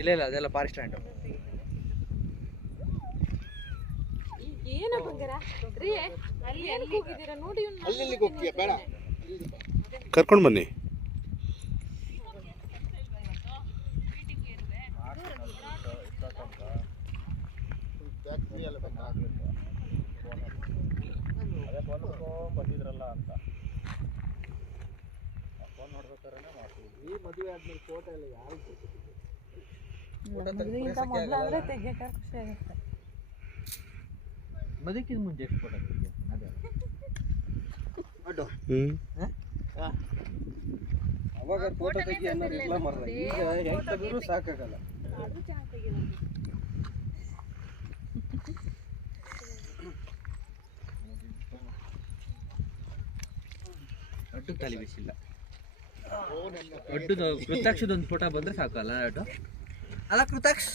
ಇಲ್ಲ ಇಲ್ಲ, ಅದೆಲ್ಲ ಫಾರೆಸ್ಟ್ ಲ್ಯಾಂಡ್. ಕರ್ಕೊಂಡು ಬನ್ನಿ. ಬಂದಿದ್ರಲ್ಲ ಅಂತ ಫೋನ್ ನೋಡ್ಬೇಕಾದ್ರೆ ಮಾಡ್ತೀವಿ. ಈ ಮದುವೆ ಆದ್ಮೇಲೆ ಫೋಟೋ ಎಲ್ಲ ಯಾರು ಮದುವೆಗಿಂತ ಮುಂಚೆ ಎಷ್ಟು ಫೋಟೋ ಅವಾಗ ಫೋಟೋ ತೆಗಿ ಅನ್ನೋರು ಎಲ್ಲ ಮಾಡ್ದ. ಈಗ ಹೆಂಗ್ ತೆಗೆದ್ರು ಸಾಕಾಗಲ್ಲ. ಒಟ್ಟು ತಲೆ ಬಿಸಿಲ್ಲ. ಒಟ್ಟು ಕೃತಾಕ್ಷದೊಂದು ಫೋಟೋ ಬಂದ್ರೆ ಸಾಕಲ್ಲ ಅಲ್ಲ ಕೃತಾಕ್ಷ್?